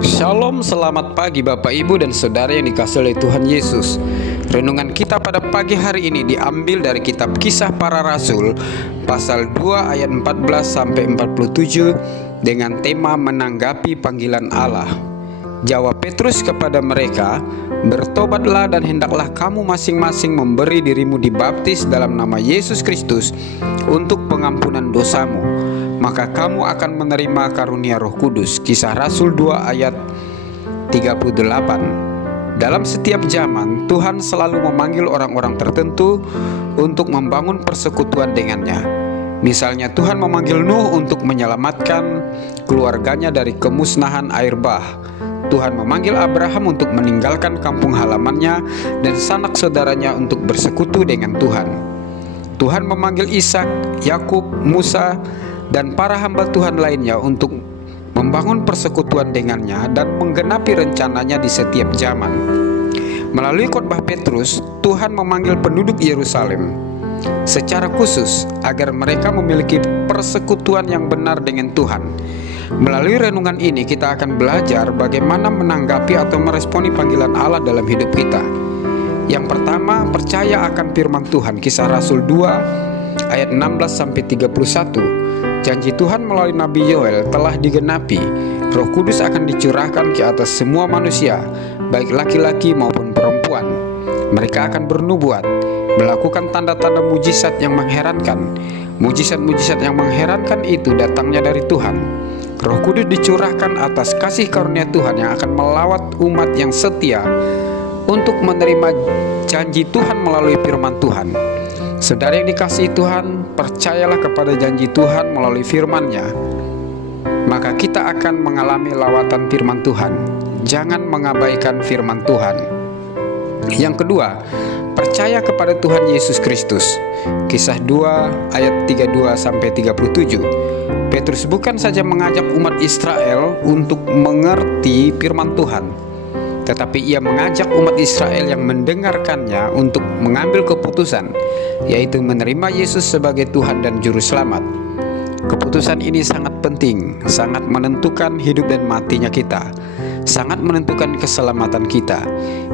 Shalom, selamat pagi Bapak Ibu dan Saudara yang dikasihi oleh Tuhan Yesus. Renungan kita pada pagi hari ini diambil dari kitab Kisah Para Rasul pasal 2 ayat 14 sampai 47 dengan tema menanggapi panggilan Allah. Jawab Petrus kepada mereka, "Bertobatlah dan hendaklah kamu masing-masing memberi dirimu dibaptis dalam nama Yesus Kristus untuk pengampunan dosamu, maka kamu akan menerima karunia Roh Kudus." Kisah Rasul 2 ayat 38. Dalam setiap zaman, Tuhan selalu memanggil orang-orang tertentu untuk membangun persekutuan dengannya. Misalnya Tuhan memanggil Nuh untuk menyelamatkan keluarganya dari kemusnahan air bah. Tuhan memanggil Abraham untuk meninggalkan kampung halamannya dan sanak saudaranya untuk bersekutu dengan Tuhan. Tuhan memanggil Ishak, Yakub, Musa, dan para hamba Tuhan lainnya untuk membangun persekutuan dengannya dan menggenapi rencananya di setiap zaman. Melalui khotbah Petrus, Tuhan memanggil penduduk Yerusalem secara khusus agar mereka memiliki persekutuan yang benar dengan Tuhan. Melalui renungan ini kita akan belajar bagaimana menanggapi atau meresponi panggilan Allah dalam hidup kita. Yang pertama, percaya akan firman Tuhan. Kisah Rasul 2 ayat 16 sampai 31. Janji Tuhan melalui Nabi Yoel telah digenapi. Roh Kudus akan dicurahkan ke atas semua manusia, baik laki-laki maupun perempuan. Mereka akan bernubuat, melakukan tanda-tanda mujizat yang mengherankan. Mujizat-mujizat yang mengherankan itu datangnya dari Tuhan. Roh Kudus dicurahkan atas kasih karunia Tuhan yang akan melawat umat yang setia untuk menerima janji Tuhan melalui firman Tuhan. Saudara yang dikasihi Tuhan, percayalah kepada janji Tuhan melalui firman-Nya, maka kita akan mengalami lawatan firman Tuhan. Jangan mengabaikan firman Tuhan. Yang kedua, percaya kepada Tuhan Yesus Kristus. Kisah 2 ayat 32 sampai 37. Petrus bukan saja mengajak umat Israel untuk mengerti firman Tuhan, tetapi ia mengajak umat Israel yang mendengarkannya untuk mengambil keputusan, yaitu menerima Yesus sebagai Tuhan dan Juru Selamat. Keputusan ini sangat penting, sangat menentukan hidup dan matinya kita, sangat menentukan keselamatan kita.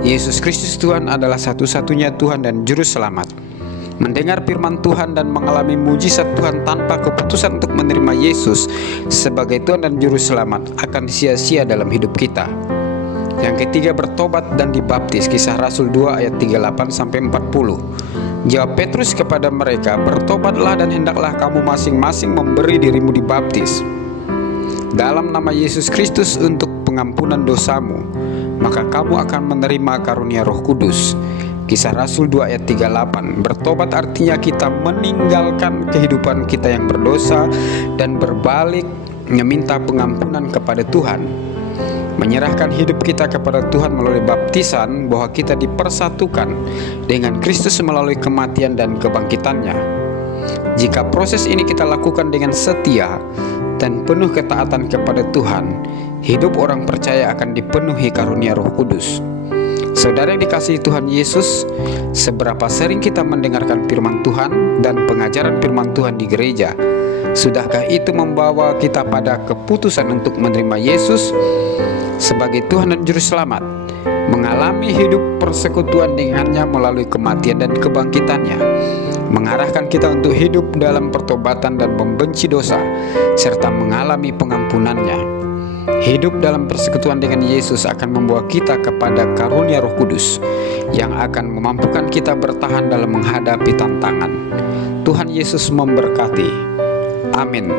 Yesus Kristus Tuhan adalah satu-satunya Tuhan dan Juru Selamat. Mendengar firman Tuhan dan mengalami mujizat Tuhan tanpa keputusan untuk menerima Yesus sebagai Tuhan dan Juru Selamat akan sia-sia dalam hidup kita. Yang ketiga, bertobat dan dibaptis. Kisah Rasul 2 ayat 38 sampai 40. Jawab Petrus kepada mereka, "Bertobatlah dan hendaklah kamu masing-masing memberi dirimu dibaptis dalam nama Yesus Kristus untuk pengampunan dosamu, maka kamu akan menerima karunia Roh Kudus." Kisah Rasul 2 ayat 38. Bertobat artinya kita meninggalkan kehidupan kita yang berdosa dan berbalik meminta pengampunan kepada Tuhan. Menyerahkan hidup kita kepada Tuhan melalui baptisan, bahwa kita dipersatukan dengan Kristus melalui kematian dan kebangkitannya. Jika proses ini kita lakukan dengan setia dan penuh ketaatan kepada Tuhan, hidup orang percaya akan dipenuhi karunia Roh Kudus. Saudara yang dikasihi Tuhan Yesus, seberapa sering kita mendengarkan firman Tuhan dan pengajaran firman Tuhan di gereja? Sudahkah itu membawa kita pada keputusan untuk menerima Yesus sebagai Tuhan dan Juru Selamat, mengalami hidup persekutuan dengannya melalui kematian dan kebangkitannya, mengarahkan kita untuk hidup dalam pertobatan dan membenci dosa, serta mengalami pengampunannya? Hidup dalam persekutuan dengan Yesus akan membawa kita kepada karunia Roh Kudus yang akan memampukan kita bertahan dalam menghadapi tantangan. Tuhan Yesus memberkati. Amin.